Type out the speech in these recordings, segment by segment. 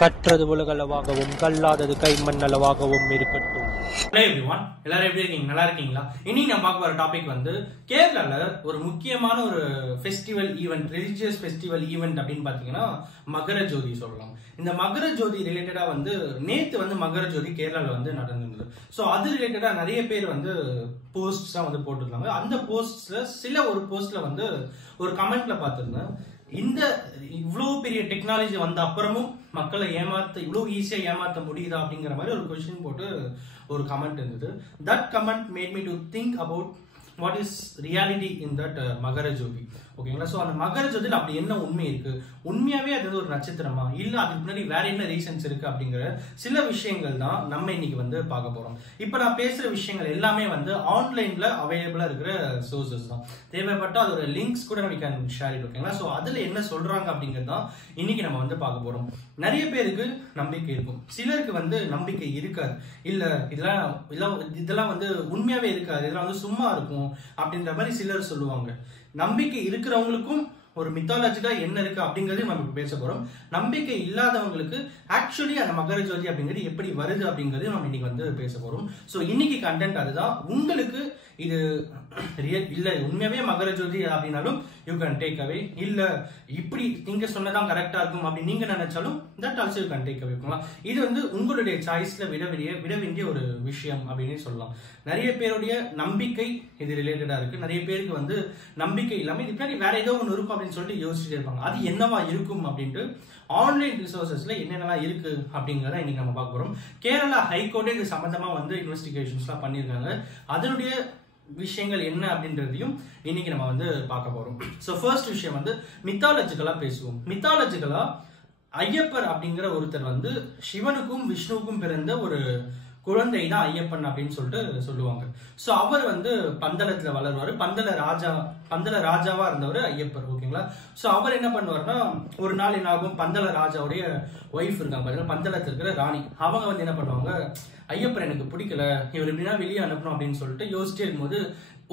கற்றது உலகளவாகவும் கல்லாதது கைமண் அளவாகவும் இருக்கட்டும். Hello everyone, எல்லாரும் எப்படி இருக்கீங்க? நல்லா இருக்கீங்களா? இன்னைக்கு நம்ம பார்க்க போற டாபிக் வந்து கேரளால ஒரு முக்கியமான ஒரு festival event, religious festival event அப்படின்னு பாத்தீங்கன்னா மகர ஜோதி சொல்லலாம். இந்த மகர ஜோதி ரிலேட்டடா வந்து நேத்து வந்து மகர ஜோதி கேரளால வந்து நடந்தது. சோ அது ரிலேட்டடா நிறைய பேர் வந்து போஸ்ட்ஸ் வந்து போட்டுருந்தாங்க. அந்த போஸ்ட்ஸ்ல ஒரு போஸ்ட்ல வந்து ஒரு கமெண்ட்ல பார்த்திருந்தேன், இந்த இவ்வளவு பெரிய டெக்னாலஜி வந்த அப்புறமும் மக்களை இவ்வளவு ஈஸியா ஏமாத்த முடியுதா அப்படிங்கிற மாதிரி ஒரு கொஸ்டின் போட்டு ஒரு கமெண்ட் இருந்தது. That comment made me to think about what is reality in that Makara Jyothi. ஓகேங்களா? சோ அந்த மகர ஜோதியில் அப்படி என்ன உண்மை இருக்கு? உண்மையாவே அது ஒரு நட்சத்திரமா, இல்ல அதுக்கு முன்னாடி வேற என்ன ரீசன்ஸ் இருக்கு அப்படிங்கிற சில விஷயங்கள் தான் நம்ம இன்னைக்கு வந்து பார்க்க போறோம். இப்ப நான் பேசுற விஷயங்கள் எல்லாமே வந்து ஆன்லைன்ல அவைலபிளா இருக்கிற சோர்சஸ் தான். தேவைப்பட்ட அதோட லிங்க்ஸ் கூட we can share it. ஓகேங்களா? சோ அதுல என்ன சொல்றாங்க அப்படிங்கிறது தான் இன்னைக்கு நம்ம வந்து பார்க்க போறோம். நிறைய பேருக்கு நம்பிக்கை இருக்கும், சிலருக்கு வந்து நம்பிக்கை இருக்காது. இல்ல இதெல்லாம் வந்து உண்மையாவே இருக்காது, இதெல்லாம் வந்து சும்மா இருக்கும் அப்படின்ற மாதிரி சிலர் சொல்லுவாங்க. நம்பிக்கை இருக்கிறவங்களுக்கும் ஒரு மித்தாலஜிக்கா என்ன இருக்கு அப்படிங்கறது நம்ம பேச போறோம். நம்பிக்கை இல்லாதவங்களுக்கு ஆக்சுவலி அந்த மகர ஜோதி அப்படிங்கிறது எப்படி வருது அப்படிங்கறது நம்ம இன்னைக்கு வந்து பேச போறோம். சோ இன்னைக்கு கண்டென்ட் அதுதான். உங்களுக்கு இது இல்ல உண்மையாவே மகர ஜோதி அப்படின்னாலும் யூ கேன் டேக் அவே, இல்ல இப்படி நீங்க சொன்னதான் கரெக்டா இருக்கும் அப்படின்னு நீங்க நினைச்சாலும் that also you can take away. இது வந்து உங்களுடைய சாய்ஸ்ல விட வேண்டிய ஒரு விஷயம் அப்படின்னு சொல்லலாம். நிறைய பேருடைய நம்பிக்கை இது ரிலேட்டடா இருக்கு, நிறைய பேருக்கு வந்து நம்பிக்கை இல்லாம இது பின்னாடி வேற ஏதோ ஒன்று இருக்கும் அப்படின்னு சொல்லிட்டு யோசிச்சுட்டு இருப்பாங்க. அது என்னவா இருக்கும் அப்படின்ட்டு ஆன்லைன் ரிசோர்சஸ்ல என்னென்னலாம் இருக்கு அப்படிங்கறத இன்னைக்கு நம்ம பார்க்க போறோம். கேரளா ஹைகோர்ட்டே இது சம்பந்தமா வந்து இன்வெஸ்டிகேஷன்ஸ் எல்லாம் பண்ணிருக்காங்க. அதனுடைய விஷயங்கள் என்ன அப்படின்றதையும் இன்னைக்கு நம்ம வந்து பார்க்க போறோம். சோ ஃபர்ஸ்ட் விஷயம் வந்து மித்தாலஜிக்கலா பேசுவோம். மித்தாலஜிக்கலா ஐயப்பர் அப்படிங்கிற ஒருத்தர் வந்து சிவனுக்கும் விஷ்ணுவுக்கும் பிறந்த ஒரு குழந்தை தான் ஐயப்பன் அப்படின்னு சொல்லிட்டு சொல்லுவாங்க. சோ அவர் வந்து பந்தளத்துல வளருவாரு. பந்தள ராஜாவா இருந்தவர் ஐயப்பர். ஓகேங்களா? சோ அவர் என்ன பண்ணுவாருன்னா, ஒரு நாள் என்ன ஆகும், பந்தள ராஜாவுடைய ஒய்ஃப் இருக்காங்க பாருங்க, பந்தளத்துல இருக்கிற ராணி, அவங்க வந்து என்ன பண்ணுவாங்க, ஐயப்பர் எனக்கு பிடிக்கல, இவர் எப்படின்னா வெளியே அனுப்பணும் அப்படின்னு சொல்லிட்டு யோசிச்சே இருக்கும்போது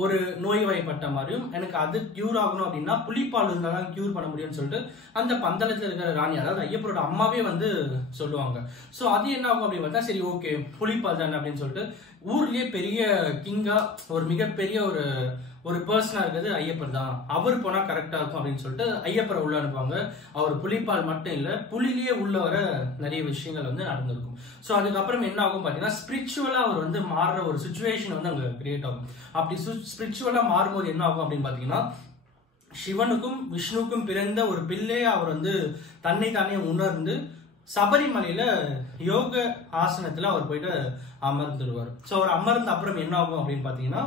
ஒரு நோய்வாய்ப்பட்ட மாதிரியும், எனக்கு அது கியூர் ஆகணும் அப்படின்னா புலிப்பால் இருந்தாலும் கியூர் பண்ண முடியும்னு சொல்லிட்டு அந்த பந்தளத்துல இருக்கிற ராணி, அதாவது ஐயப்பரோட அம்மாவே வந்து சொல்லுவாங்க. சோ அது என்ன ஆகும் அப்படின்னு பார்த்தா, சரி ஓகே புலிப்பால் தானே அப்படின்னு சொல்லிட்டு ஊர்லயே பெரிய கிங்கா ஒரு மிகப்பெரிய ஒரு பர்சனா இருக்கிறது ஐயப்பர் தான், அவர் போனா கரெக்டா இருக்கும் அப்படின்னு சொல்லிட்டு ஐயப்பரை உள்ள அனுப்புவாங்க. அவர் புலிப்பால் மட்டும் இல்ல, புலிலேயே உள்ள வர நிறைய விஷயங்கள் வந்து நடந்திருக்கும். சோ அதுக்கப்புறம் என்ன ஆகும் பாத்தீங்கன்னா, ஸ்பிரிச்சுவலா அவர் வந்து மாறுற ஒரு சுச்சுவேஷன் வந்து அங்க கிரியேட் ஆகும். அப்படி ஸ்பிரிச்சுவலா மாறும்போது என்ன ஆகும் அப்படின்னு பாத்தீங்கன்னா, சிவனுக்கும் விஷ்ணுவுக்கும் பிறந்த ஒரு பிள்ளையா அவர் வந்து தன்னை தானே உணர்ந்து சபரிமலையில யோக ஆசனத்துல அவர் போயிட்டு அமர்ந்துடுவார். சோ அவர் அமர்ந்த அப்புறம் என்ன ஆகும் அப்படின்னு பாத்தீங்கன்னா,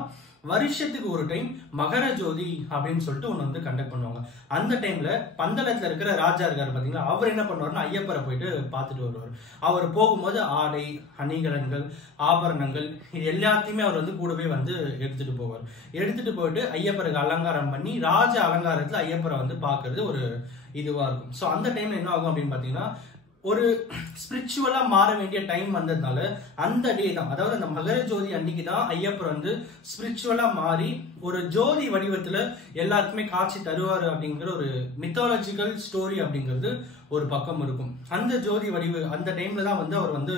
வருஷத்துக்கு ஒரு டைம் மகர ஜோதி அப்படின்னு சொல்லிட்டு ஒண்ணு வந்து கண்டக்ட் பண்ணுவாங்க. அந்த டைம்ல பந்தளத்துல இருக்கிற ராஜா இருக்காரு பாத்தீங்களா, அவர் என்ன பண்ணுவாருன்னா ஐயப்பரை போயிட்டு பார்த்துட்டு வருவார். அவர் போகும்போது ஆடை, அணிகலன்கள், ஆபரணங்கள் இது எல்லாத்தையுமே அவர் வந்து கூடவே வந்து எடுத்துட்டு போவார். எடுத்துட்டு போயிட்டு ஐயப்பருக்கு அலங்காரம் பண்ணி ராஜ அலங்காரத்துல ஐயப்பரை வந்து பாக்குறது ஒரு இதுவா இருக்கும். சோ அந்த டைம்ல என்ன ஆகும் அப்படின்னு பாத்தீங்கன்னா, ஒரு ஸ்பிரிச்சுவலா மாற வேண்டிய டைம் வந்ததுனால அந்த டே தான், அதாவது அந்த மகர ஜோதி அன்னைக்கு தான் ஐயப்பர் வந்து ஸ்பிரிச்சுவலா மாறி ஒரு ஜோதி வடிவத்துல எல்லாருக்குமே காட்சி தருவாரு அப்படிங்கிற ஒரு மித்தாலஜிக்கல் ஸ்டோரி அப்படிங்கிறது ஒரு பக்கம் இருக்கும். அந்த ஜோதி வடிவு அந்த டைம்ல தான் வந்து அவர் வந்து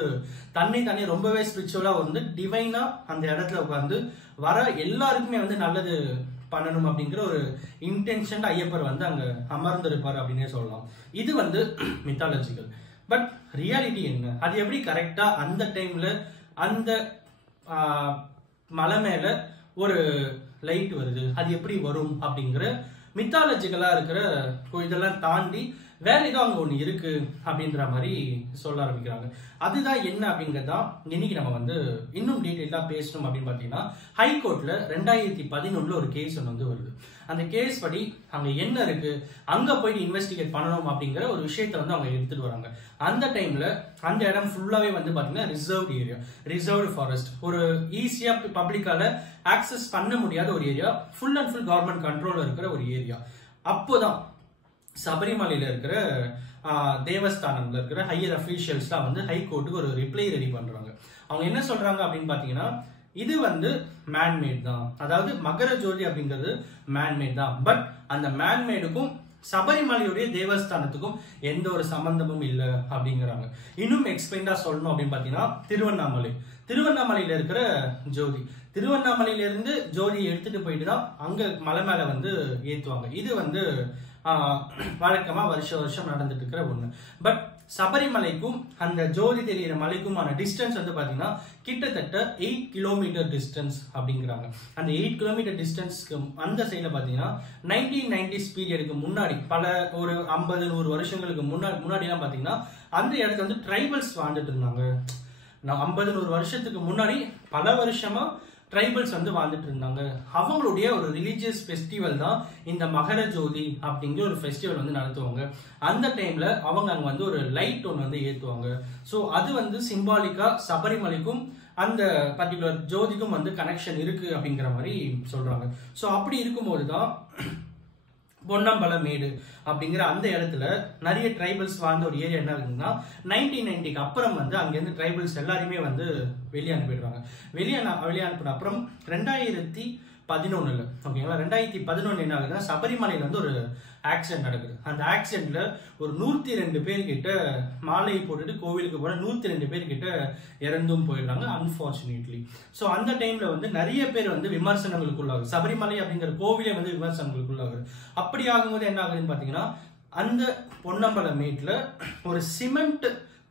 தன்னை தானே ரொம்பவே ஸ்பிரிச்சுவலா வந்து டிவைனா அந்த இடத்துல உட்கார்ந்து வர எல்லாருக்குமே வந்து நல்லது பண்ணணும் அப்படிங்கிற ஒரு இன்டென்ஷன் ஐயப்பர் வந்து அங்க அமர்ந்திருப்பாரு அப்படின்னே சொல்லலாம். இது வந்து மித்தாலஜிக்கல். பட் ரியாலிட்டி என்ன, அது எப்படி கரெக்டா அந்த டைம்ல அந்த மலை மேல ஒரு லைட் வருது, அது எப்படி வரும் அப்படிங்கிற மித்தாலஜிக்கலா இருக்கிற இதெல்லாம் தாண்டி வேற ஏதோ அங்க ஒண்ணு இருக்கு அப்படின்ற மாதிரி சொல்ல ஆரம்பிக்கிறாங்க. அதுதான் என்ன அப்படிங்கறதான் இன்னைக்கு நம்ம வந்து இன்னும் டீடைலா பேசணும் அப்படின்னு பாத்தீங்கன்னா, ஹைகோர்ட்ல 2011 ஒரு கேஸ் ஒன்று வந்து வருது. அந்த கேஸ் படி அங்க என்ன இருக்கு, அங்க போயிட்டு இன்வெஸ்டிகேட் பண்ணணும் அப்படிங்கிற ஒரு விஷயத்த வந்து அவங்க எடுத்துட்டு வராங்க. அந்த டைம்ல அந்த இடம் ஃபுல்லாவே வந்து பாத்தீங்கன்னா ரிசர்வ்டு ஏரியா, ரிசர்வ்டு ஃபாரஸ்ட், ஒரு ஈஸியா பப்ளிக்கால ஆக்சஸ் பண்ண முடியாத ஒரு area, full and full government கண்ட்ரோல்ல இருக்கிற ஒரு ஏரியா. அப்போதான் சபரிமலையில இருக்கிற தேவஸ்தானம்ல இருக்கிற ஹையர் அபிஷியல்ஸ்லாம் வந்து ஹைகோர்ட்டுக்கு ஒரு ரிப்ளை ரெடி பண்றாங்க. அவங்க என்ன சொல்றாங்க அப்படின்னு பாத்தீங்கன்னா, இது வந்து மேன்மேட் தான், அதாவது மகர ஜோதி அப்படிங்கிறது மேன்மேட் தான். பட் அந்த மேன்மேடுக்கும் சபரிமலையுடைய தேவஸ்தானத்துக்கும் எந்த ஒரு சம்பந்தமும் இல்லை அப்படிங்கிறாங்க. இன்னும் எக்ஸ்பிளைண்டா சொல்லணும் அப்படின்னு பாத்தீங்கன்னா திருவண்ணாமலையில இருக்கிற ஜோதி, திருவண்ணாமலையில இருந்து ஜோதியை எடுத்துட்டு போயிட்டு தான் அங்க மலை மேல வந்து ஏத்துவாங்க. இது வந்து வழக்கமா வருஷம் நடந்துட்டு இருக்கிற ஒண்ணு. பட் சபரிமலைக்கும் அந்த ஜோதி தெரிகிற மலைக்குமான டிஸ்டன்ஸ் வந்து பாத்தீங்கன்னா கிட்டத்தட்ட 8 கிலோமீட்டர் டிஸ்டன்ஸ் அப்படிங்கிறாங்க. அந்த 8 கிலோமீட்டர் டிஸ்டன்ஸ்க்கு அந்த சைட்ல பாத்தீங்கன்னா 1990s பீரியடுக்கு முன்னாடி ஒரு 50-100 வருஷங்களுக்கு முன்னாடி எல்லாம் பாத்தீங்கன்னா அந்த இடத்துல வந்து ட்ரைபல்ஸ் வாழ்ந்துட்டு இருந்தாங்க. 50-100 வருஷத்துக்கு முன்னாடி பல வருஷமா ட்ரைபல்ஸ் வந்து வாழ்ந்துட்டு இருந்தாங்க. அவங்களுடைய ஒரு ரிலீஜியஸ் ஃபெஸ்டிவல் தான் இந்த மகர ஜோதி அப்படிங்கிற ஒரு ஃபெஸ்டிவல் வந்து நடத்துவாங்க. அந்த டைம்ல அவங்க அங்க வந்து ஒரு லைட் ஒன்று வந்து ஏத்துவாங்க. ஸோ அது வந்து சிம்பாலிக்கா சபரிமலைக்கும் அந்த பர்டிகுலர் ஜோதிக்கும் வந்து கனெக்ஷன் இருக்கு அப்படிங்கிற மாதிரி சொல்றாங்க. ஸோ அப்படி இருக்கும்போது தான் பொன்னம்பலமேடு அப்படிங்கிற அந்த இடத்துல நிறைய ட்ரைபல்ஸ் வாழ்ந்த ஒரு ஏரியா என்ன இருக்குன்னா 1990க்கு அப்புறம் வந்து அங்கிருந்து ட்ரைபல்ஸ் எல்லாருமே வந்து வெளியே அனுப்பிடுறாங்க. வெளியே அனுப்பின அப்புறம் 2011 ஓகேங்களா, 2011 என்ன ஆகுதுன்னா சபரிமலையில வந்து ஒரு ஆக்சிடென்ட் நடக்குது. அந்த ஆக்சிடென்ட்ல ஒரு 102 பேர் கிட்ட மாலை போட்டுட்டு கோவிலுக்கு போன 102 பேர் கிட்ட இறந்தும் போயிடுறாங்க அன்பார்ச்சுனேட்லி. ஸோ அந்த டைம்ல வந்து நிறைய பேர் வந்து விமர்சனங்களுக்குள்ளாகுது. சபரிமலை அப்படிங்கிற கோவிலே வந்து விமர்சனங்களுக்குள்ளாகுது. அப்படி ஆகும்போது என்ன ஆகுதுன்னு பாத்தீங்கன்னா அந்த பொன்னம்பலமேட்ல ஒரு சிமெண்ட்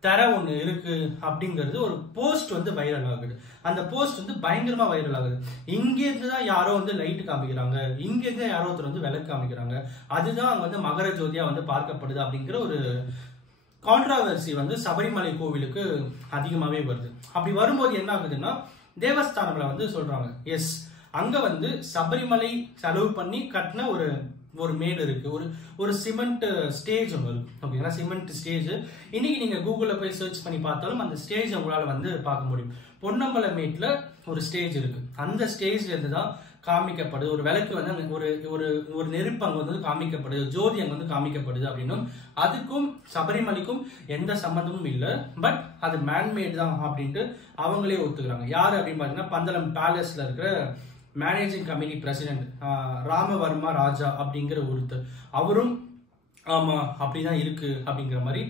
தர ஒண்ணு இருக்கு அப்படிங்கிறது ஒரு போஸ்ட் வந்து வைரல் ஆகுது. அந்த போஸ்ட் வந்து பயங்கரமா வைரல் ஆகுது. இங்க இருந்துதான் யாரோ வந்து லைட் காமிக்கிறாங்க, இங்க இருந்து யாரோ ஒருத்தர் வந்து விளக்கு காமிக்கிறாங்க, அதுதான் வந்து மகர ஜோதியா வந்து பார்க்கப்படுது அப்படிங்கிற ஒரு கான்ட்ராவர்சி வந்து சபரிமலை கோவிலுக்கு அதிகமாவே வருது. அப்படி வரும்போது என்ன ஆகுதுன்னா தேவஸ்தானங்களை வந்து சொல்றாங்க, எஸ் அங்க வந்து சபரிமலை செலவு பண்ணி கட்டின ஒரு மேடு இருக்கு, ஒரு சிமெண்ட் ஸ்டேஜ் ஒன்று இருக்கு. ஓகேங்களா, சிமெண்ட் ஸ்டேஜ் இன்னைக்கு நீங்க கூகுள்ல போய் சர்ச் பண்ணி பார்த்தாலும் அந்த ஸ்டேஜ் உங்களால வந்து பார்க்க முடியும். பொன்னம்பலமேட்ல ஒரு ஸ்டேஜ் இருக்கு. அந்த ஸ்டேஜ்ல இருந்து தான் காமிக்கப்படுது. ஒரு விளக்கு வந்து ஒரு நெருப்பு அங்க வந்து காமிக்கப்படுது, ஜோதி அங்க வந்து காமிக்கப்படுது அப்படின்னும் அதுக்கும் சபரிமலைக்கும் எந்த சம்பந்தமும் இல்லை. பட் அது மேன்மேட் தான் அப்படின்ட்டு அவங்களே ஒத்துக்கிறாங்க. யாரு அப்படின்னு பாத்தீங்கன்னா பந்தளம் பேலஸ்ல இருக்கிற மேனேஜிங் கமிட்டி பிரசிடென்ட் ராமவர்மா ராஜா அப்படிங்கிற ஒருத்தர், அவரும் ஆமா அப்படிதான் இருக்கு அப்படிங்கிற மாதிரி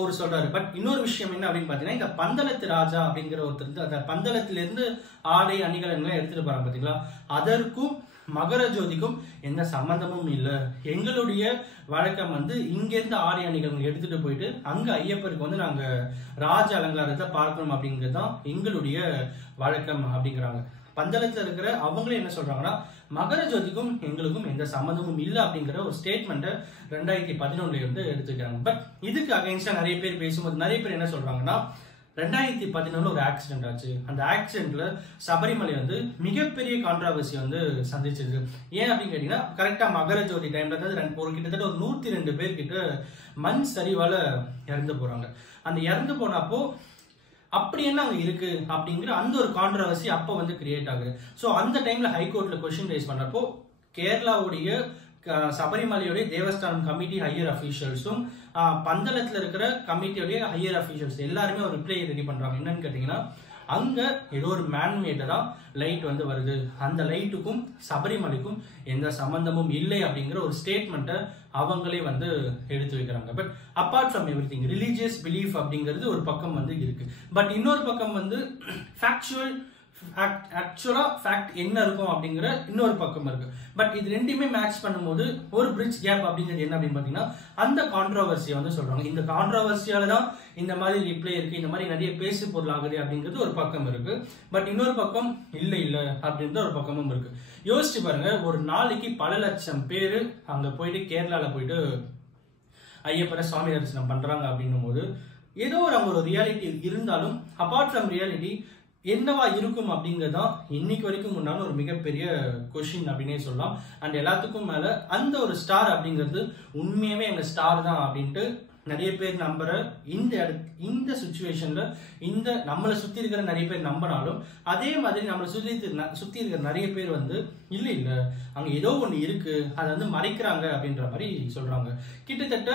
ஒரு சொல்றாரு. பட் இன்னொரு விஷயம் என்ன அப்படின்னு பாத்தீங்கன்னா இந்த பந்தளத்து ராஜா அப்படிங்கிற ஒருத்தர் அந்த பந்தளத்திலிருந்து ஆடை அணிகலன்களை எடுத்துட்டு போறாங்க பாத்தீங்களா, அதற்கும் மகர ஜோதிக்கும் எந்த சம்பந்தமும் இல்லை. எங்களுடைய வழக்கம் வந்து இங்க இருந்து ஆடை அணிகலன்கள் எடுத்துட்டு போயிட்டு அங்க ஐயப்பருக்கு வந்து நாங்க ராஜ அலங்காரத்தை பார்க்கணும் அப்படிங்கிறது தான் எங்களுடைய வழக்கம் அப்படிங்கிறாங்க. பந்தளத்துல இருக்கிற அவங்களே என்ன சொல்றாங்கன்னா மகர ஜோதிக்கும் எங்களுக்கும் எந்த சம்பந்தமும் இல்லை அப்படிங்கிற ஒரு ஸ்டேட்மெண்ட்டை 2011 வந்து எடுத்துக்கிறாங்க. பட் இதுக்கு அகைன்ஸ்டா நிறைய பேர் பேசும்போது நிறைய பேர் என்ன சொல்றாங்கன்னா 2011 ஒரு ஆக்சிடென்ட் ஆச்சு. அந்த ஆக்சிடென்ட்ல சபரிமலை வந்து மிகப்பெரிய கான்ட்ராவர்சி வந்து சந்திச்சிருக்கு. ஏன் அப்படின்னு கேட்டீங்கன்னா கரெக்டா மகர ஜோதி டைம்ல ஒரு கிட்டத்தட்ட ஒரு 102 பேர் கிட்ட மண் சரிவால இறந்து போறாங்க. அந்த இறந்து போனப்போ அப்படி என்ன அங்க இருக்கு அப்படிங்கிற அந்த ஒரு கான்ட்ரவர்சி அப்ப வந்து கிரியேட் ஆகுது. சோ அந்த டைம்ல ஹைகோர்ட்ல கொஸ்டின் ரைஸ் பண்றப்போ கேரளாவுடைய சபரிமலையுடைய தேவஸ்தானம் கமிட்டி ஹையர் அபிஷியல்ஸும் பந்தளத்துல இருக்கிற கமிட்டியோடைய ஹையர் அபிஷியல்ஸ் எல்லாருமே ஒரு ரிப்ளை ரெடி பண்றாங்க. என்னன்னு கேட்டீங்கன்னா அங்க ஏதோ ஒரு மேன்மேட தான் லைட் வந்து வருது, அந்த லைட்டுக்கும் சபரிமலைக்கும் எந்த சம்பந்தமும் இல்லை அப்படிங்கிற ஒரு ஸ்டேட்மெண்ட்டை அவங்களே வந்து எடுத்து வைக்கிறாங்க. But apart from everything religious belief அப்படிங்கிறது ஒரு பக்கம் வந்து இருக்கு. பட் இன்னொரு பக்கம் வந்து ஆக்சுவலா ஃபேக்ட் என்ன இருக்கும் அப்படிங்கிற இன்னொரு பக்கம் இருக்கு. பட் இது ரெண்டுமே மேட்ச் பண்ணும்போது ஒரு பிரிட்ஜ் கேப் அப்படிங்கிறது என்ன அப்படின்னு பாத்தீங்கன்னா அந்த கான்ட்ரவர்சியை வந்து சொல்றாங்க. இந்த கான்ட்ரவர்சியால தான் இந்த மாதிரி ரிப்ளை இருக்கு, இந்த மாதிரி நிறைய பேசு பொருள் ஆகுது அப்படிங்கிறது ஒரு பக்கம் இருக்கு. பட் இன்னொரு பக்கம் இல்ல அப்படின்ற ஒரு பக்கமும் இருக்கு. யோசிச்சு பாருங்க, ஒரு நாளைக்கு பல லட்சம் பேரு அங்க போயிட்டு கேரளால போயிட்டு ஐயப்பனை சுவாமி தரிசனம் பண்றாங்க அப்படின்னும் போது ஏதோ ஒரு ரியாலிட்டி இருந்தாலும் அபார்ட் ஃப்ரம் ரியாலிட்டி என்னவா இருக்கும் அப்படிங்கறதான் இன்னைக்கு வரைக்கும் முன்னாலும் ஒரு மிகப்பெரிய கொஸ்டின் அப்படின்னே சொல்லலாம். அண்ட் எல்லாத்துக்கும் மேல அந்த ஒரு ஸ்டார் அப்படிங்கிறது உண்மையாவே எங்க ஸ்டார் தான் அப்படின்ட்டு நிறைய பேர் நம்புற இந்த சுச்சுவேஷன்ல இந்த நம்மளை சுத்தி இருக்கிற நிறைய பேர் நம்பினாலும் அதே மாதிரி நம்மளை சுத்தி இருக்கிற நிறைய பேர் வந்து இல்ல அங்க ஏதோ ஒண்ணு இருக்கு, அதை வந்து மறைக்கிறாங்க அப்படின்ற மாதிரி சொல்றாங்க. கிட்டத்தட்ட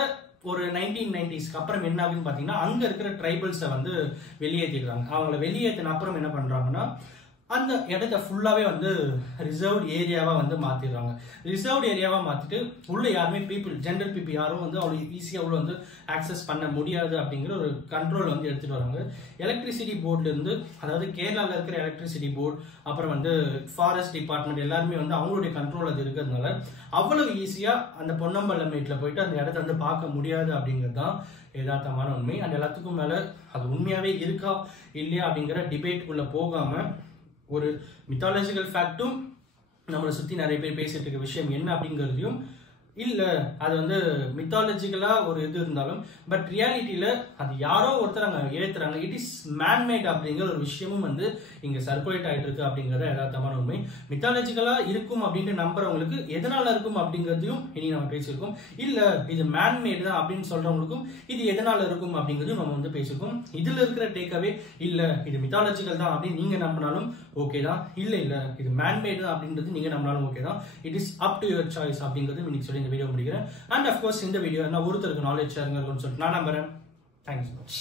ஒரு 1990ஸ்க்கு அப்புறம் என்ன ஆகுதுன்னு பாத்தீங்கன்னா அங்க இருக்கிற ட்ரைபல்ஸை வந்து வெளியேற்றிடுறாங்க. அவங்களை வெளியேற்றின அப்புறம் என்ன பண்றாங்கன்னா அந்த இடத்த ஃபுல்லாவே வந்து ரிசர்வ்ட் ஏரியாவா வந்து மாத்திடுறாங்க. ரிசர்வ்ட் ஏரியாவா மாத்திட்டு உள்ள யாருமே ஜென்ரல் பீப்புள் யாரும் வந்து அவ்வளவு ஈஸியா உள்ள வந்து ஆக்சஸ் பண்ண முடியாது அப்படிங்கிற ஒரு கண்ட்ரோல் வந்து எடுத்துட்டு வராங்க. எலக்ட்ரிசிட்டி போர்ட்ல இருந்து, அதாவது கேரளால இருக்கிற எலக்ட்ரிசிட்டி போர்டு, அப்புறம் வந்து ஃபாரஸ்ட் டிபார்ட்மெண்ட் எல்லாருமே வந்து அவங்களுடைய கண்ட்ரோல் அது இருக்கிறதுனால அவ்வளவு ஈஸியா அந்த பொன்னம்பலமேட்ல போயிட்டு அந்த இடத்த வந்து பார்க்க முடியாது அப்படிங்கிறது தான் யதார்த்தமான உண்மை. அந்த எல்லாத்துக்கும் மேல அது உண்மையாவே இருக்கா இல்லையா அப்படிங்கிற டிபேட்டுக்குள்ள போகாம ஒரு மித்தாலஜிக்கல் ஃபேக்டும் நம்மளை சுத்தி நிறைய பேர் பேசிட்டு இருக்க விஷயம் என்ன அப்படிங்கிறதையும், இல்ல அது வந்து மித்தாலஜிக்கலா ஒரு இது இருந்தாலும் பட் ரியாலிட்டியில அது யாரோ ஒருத்தர் அங்க ஏத்துறாங்க, இட் இஸ் மேன்மேட் அப்படிங்கிற ஒரு விஷயமும் வந்து இங்க சர்க்குலேட் ஆயிட்டு இருக்கு அப்படிங்கறத யதார்த்தமான உண்மை. மித்தாலஜிக்கலா இருக்கும் அப்படின்னு நம்புறவங்களுக்கு எதனால இருக்கும் அப்படிங்கறதையும் இனி நம்ம பேசியிருக்கோம். இல்ல இது மேன்மேட் தான் அப்படின்னு சொல்றவங்களுக்கும் இது எதனால இருக்கும் அப்படிங்கறதையும் நம்ம வந்து பேசியிருக்கோம். இதுல இருக்கிற டேக்அவே இல்ல இது மித்தாலஜிக்கல் தான் அப்படின்னு நீங்க நம்பினாலும் ஓகே தான், இல்ல இது மேன்மேட் தான் அப்படின்றது நீங்க நம்பினாலும் ஓகே தான். It is up to your choice அப்படிங்கிறது இன்னைக்கு சொல்லி வீடியோ முடிக்கிறேன். அண்ட் அஃப்கோர்ஸ் இந்த வீடியோ நான் ஒருத்தருக்கு நாலேஜ் ஷேருங்க சொல்லிட்டு நான் நம்புறேன். Thank you so much.